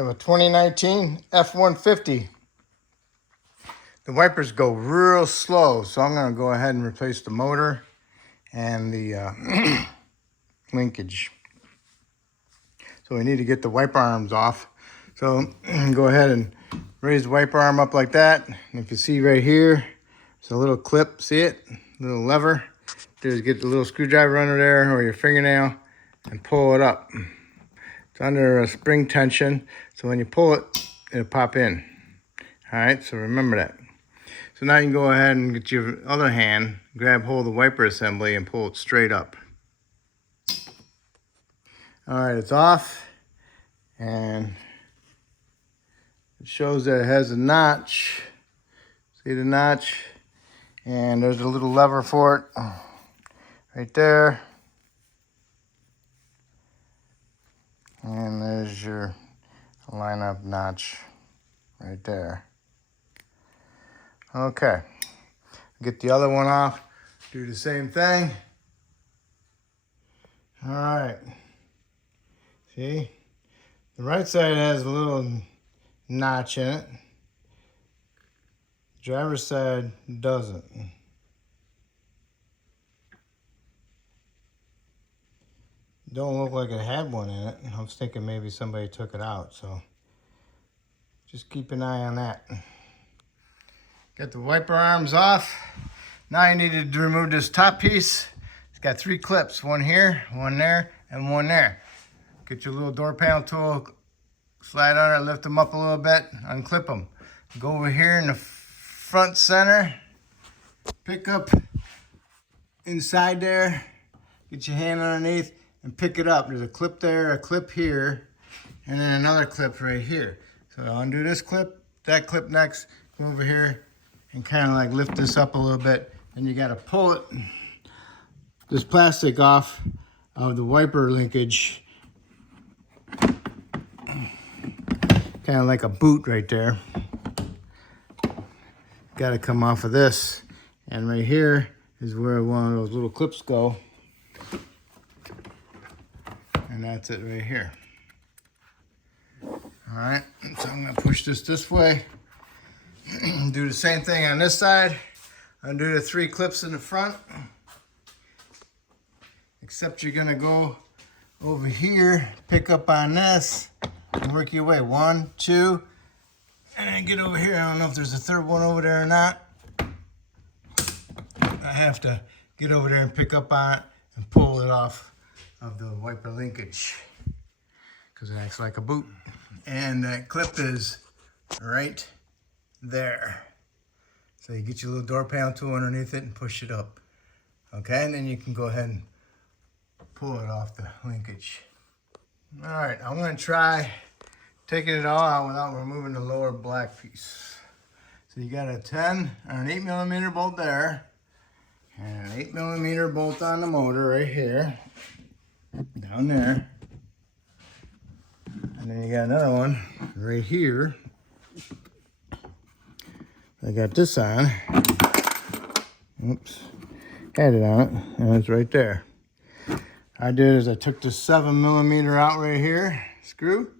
have a 2019 F150. The wipers go real slow, so I'm going to go ahead and replace the motor and the linkage. So we need to get the wiper arms off. So go ahead and raise the wiper arm up like that. And if you see right here, it's a little clip, see it? Little lever. Just get the little screwdriver under there or your fingernail and pull it up. It's under a spring tension, so when you pull it, it'll pop in. All right, so remember that. So now you can go ahead and get your other hand, grab hold of the wiper assembly and pull it straight up. All right, it's off, and it shows that it has a notch. See the notch? And there's a little lever for it right there. And there's your line-up notch right there. Okay, get the other one off, do the same thing. All right, see? The right side has a little notch in it. The driver's side doesn't. Don't look like it had one in it. I was thinking maybe somebody took it out, so just keep an eye on that. Get the wiper arms off. Now you need to remove this top piece. It's got 3 clips, one here, one there, and one there. Get your little door panel tool, slide on it, lift them up a little bit, unclip them. Go over here in the front center, pick up inside there, get your hand underneath, and pick it up. There's a clip there, a clip here, and then another clip right here. So I'll undo this clip, that clip next, go over here, and kind of like lift this up a little bit. And you got to pull it, this plastic off of the wiper linkage. Kind of like a boot right there. Got to come off of this. And right here is where one of those little clips go. And that's it right here. All right, so I'm gonna push this way. Do the same thing on this side. Undo the 3 clips in the front. Except you're gonna go over here, pick up on this, and work your way. 1, 2, and then get over here. I don't know if there's a third one over there or not. I have to get over there and pick up on it and pull it off of the wiper linkage because it acts like a boot. And that clip is right there. So you get your little door panel tool underneath it and push it up. Okay, and then you can go ahead and pull it off the linkage. All right, I'm gonna try taking it all out without removing the lower black piece. So you got a 10 or an 8mm bolt there, and an 8mm bolt on the motor right here, down there. And then you got another one right here. I got this on. Oops. Had it on it, and it's right there. I did is I took this 7mm out right here, screw,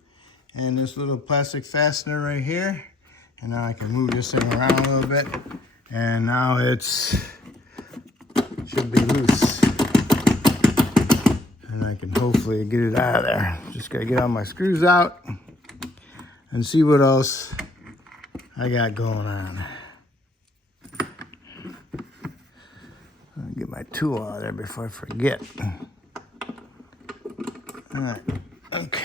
and this little plastic fastener right here. And now I can move this thing around a little bit. And now it's should be loose. And I can hopefully get it out of there. Just gotta get all my screws out and see what else I got going on. I'll get my tool out of there before I forget. All right, okay.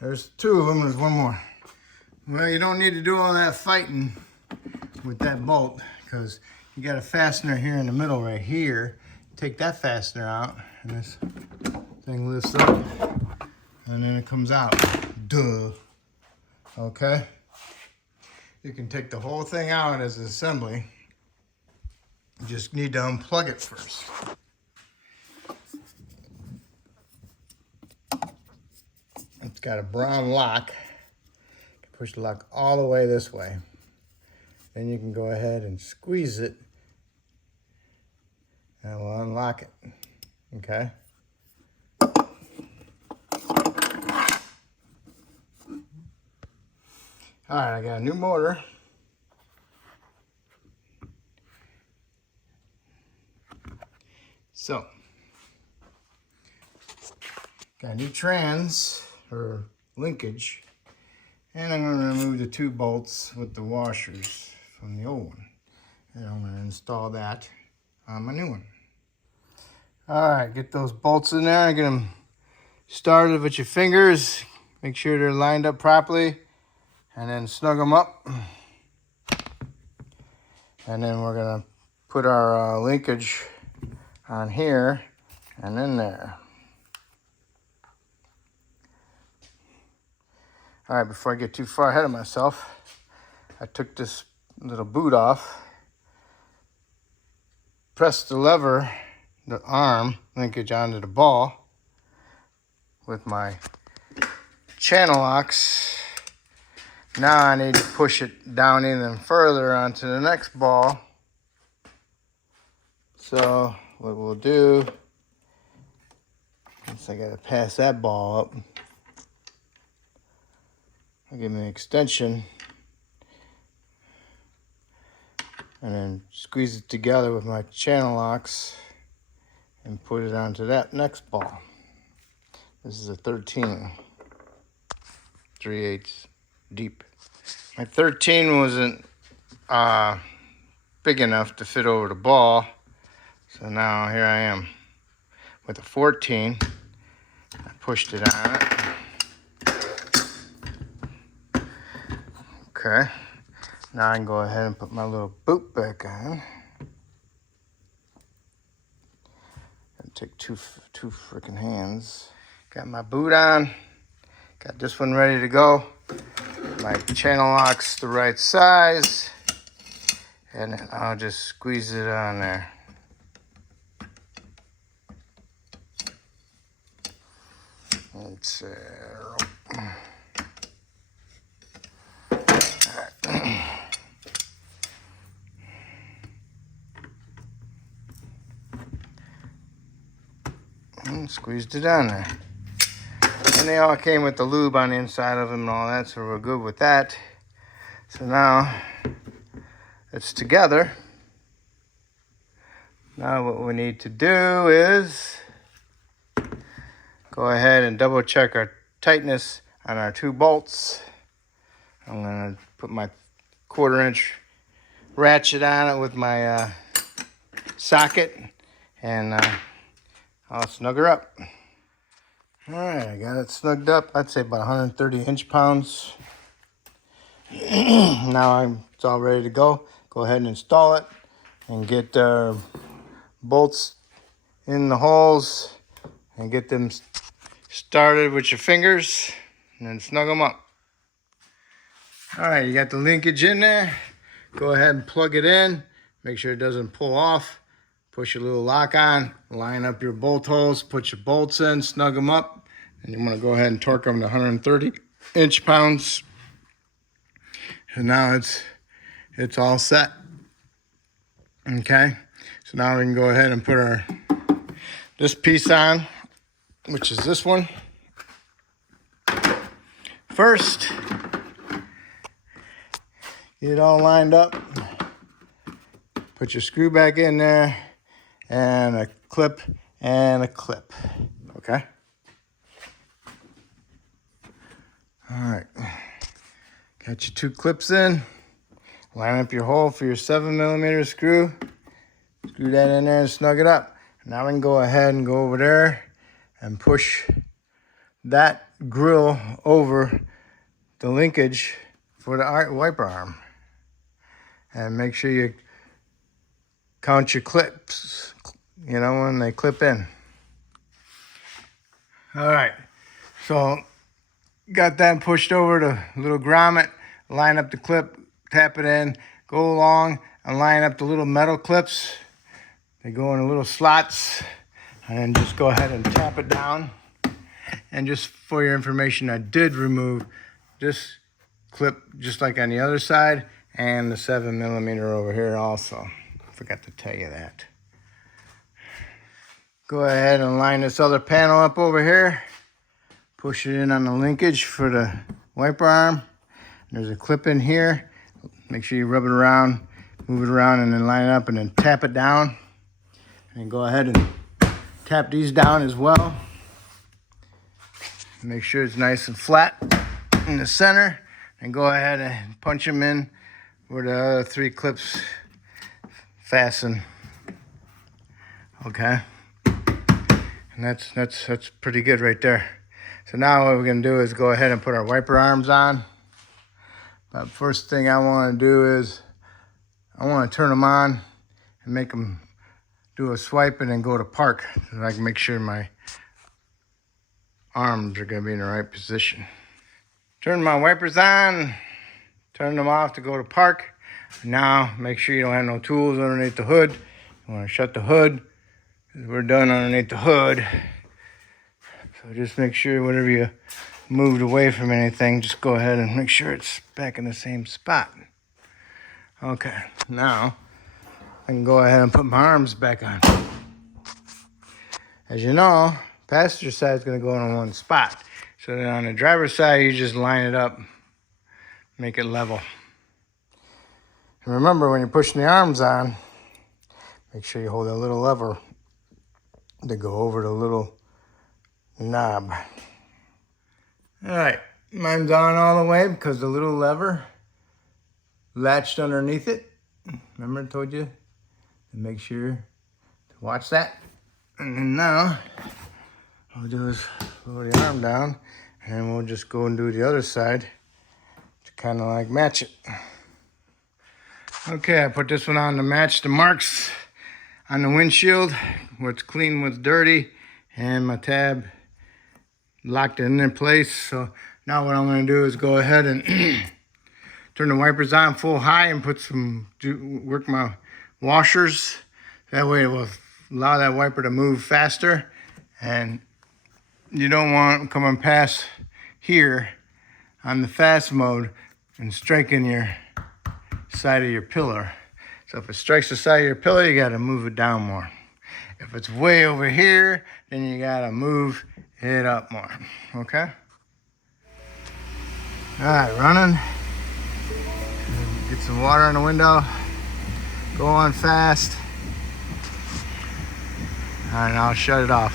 There's 2 of them, there's one more. Well, you don't need to do all that fighting with that bolt because you got a fastener here in the middle right here. Take that fastener out and this thing lifts up and then it comes out. Duh. Okay. You can take the whole thing out as an assembly. You just need to unplug it first. It's got a brown lock. You can push the lock all the way this way. Then you can go ahead and squeeze it and we'll unlock it. Okay. All right, I got a new motor. So, got a new trans, or linkage, and I'm going to remove the 2 bolts with the washers from the old one. And I'm going to install that on my new one. All right, get those bolts in there. Get them started with your fingers. Make sure they're lined up properly, and then snug them up. And then we're going to put our linkage on here and in there. All right, before I get too far ahead of myself, I took this little boot off, pressed the lever, the arm linkage onto the ball with my channel locks. Now I need to push it down even further onto the next ball. So what we'll do is I gotta pass that ball up. I'll give me an extension and then squeeze it together with my channel locks and put it onto that next ball. This is a 13, 3/8 deep. My 13 wasn't big enough to fit over the ball, so now here I am with a 14. I pushed it on it. Okay, now I can go ahead and put my little boot back on. And take two freaking hands. Got my boot on. Got this one ready to go. My channel lock's the right size. And then I'll just squeeze it on there. It's squeezed it on there. And they all came with the lube on the inside of them and all that, so we're good with that. So now it's together. Now what we need to do is go ahead and double check our tightness on our 2 bolts. I'm gonna put my 1/4 inch ratchet on it with my socket, and I'll snug her up. All right, I got it snugged up. I'd say about 130 inch-pounds. Now it's all ready to go. Go ahead and install it and get bolts in the holes and get them started with your fingers and then snug them up. All right, you got the linkage in there. Go ahead and plug it in. Make sure it doesn't pull off. Push your little lock on, line up your bolt holes, put your bolts in, snug them up, and you want to go ahead and torque them to 130 inch-pounds. And now it's all set. Okay, so now we can go ahead and put this piece on, which is this one. First, get it all lined up. Put your screw back in there. And a clip and a clip, okay? All right, got your 2 clips in. Line up your hole for your 7mm screw. Screw that in there and snug it up. Now we can go ahead and go over there and push that grill over the linkage for the wiper arm. And make sure you count your clips, you know, when they clip in. All right, so got that pushed over to little grommet, line up the clip, tap it in, go along and line up the little metal clips. They go in the little slots, and then just go ahead and tap it down. And just for your information, I did remove this clip just like on the other side, and the 7mm over here also. Forgot to tell you that. Go ahead and line this other panel up over here. Push it in on the linkage for the wiper arm. There's a clip in here. Make sure you rub it around, move it around, and then line it up and then tap it down. And go ahead and tap these down as well. Make sure it's nice and flat in the center. And go ahead and punch them in where the other 3 clips fasten. Okay. And that's pretty good right there. So now what we're gonna do is go ahead and put our wiper arms on. But first thing I wanna do is I wanna turn them on and make them do a swipe and then go to park so I can make sure my arms are gonna be in the right position. Turn my wipers on, turn them off to go to park. Now make sure you don't have no tools underneath the hood. You wanna shut the hood. We're done underneath the hood. So just make sure whatever you moved away from anything, just go ahead and make sure it's back in the same spot. Okay, now I can go ahead and put my arms back on. As you know, passenger side is going to go in one spot. So then on the driver's side, you just line it up, make it level. And remember, when you're pushing the arms on, make sure you hold that little lever to go over the little knob. All right, mine's on all the way because the little lever latched underneath it. Remember I told you to make sure to watch that. And then now, all we'll do is lower the arm down, and then we'll just go and do the other side to kind of like match it. Okay, I put this one on to match the marks on the windshield. What's clean, what's dirty, and my tab locked it in their place. So now what I'm going to do is go ahead and turn the wipers on full high and put work my washers. That way it will allow that wiper to move faster, and you don't want coming past here on the fast mode and striking your side of your pillar. So if it strikes the side of your pillar, you got to move it down more. If it's way over here, then you got to move it up more. Okay? All right, running. Get some water in the window. Go on fast. All right, now I'll shut it off.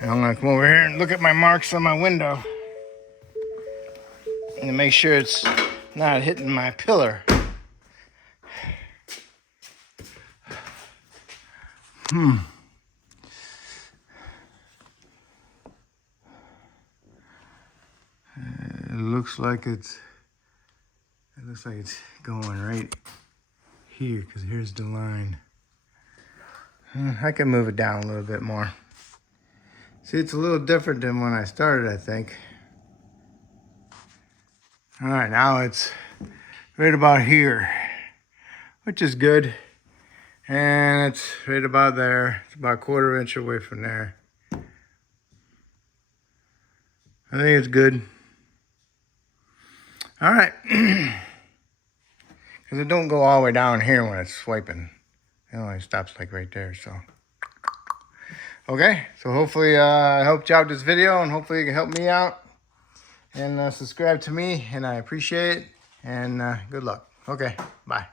And I'm gonna come over here and look at my marks on my window and make sure it's not hitting my pillar. It looks like it's going right here because here's the line. I can move it down a little bit more. See, it's a little different than when I started, I think. All right, now it's right about here, which is good. And it's right about there. It's about a 1/4 inch away from there. I think it's good. All right. Because it don't go all the way down here when it's swiping. It only stops like right there, so. Okay, so hopefully I helped you out with this video, and hopefully you can help me out. And subscribe to me, and I appreciate it. And good luck. Okay, bye.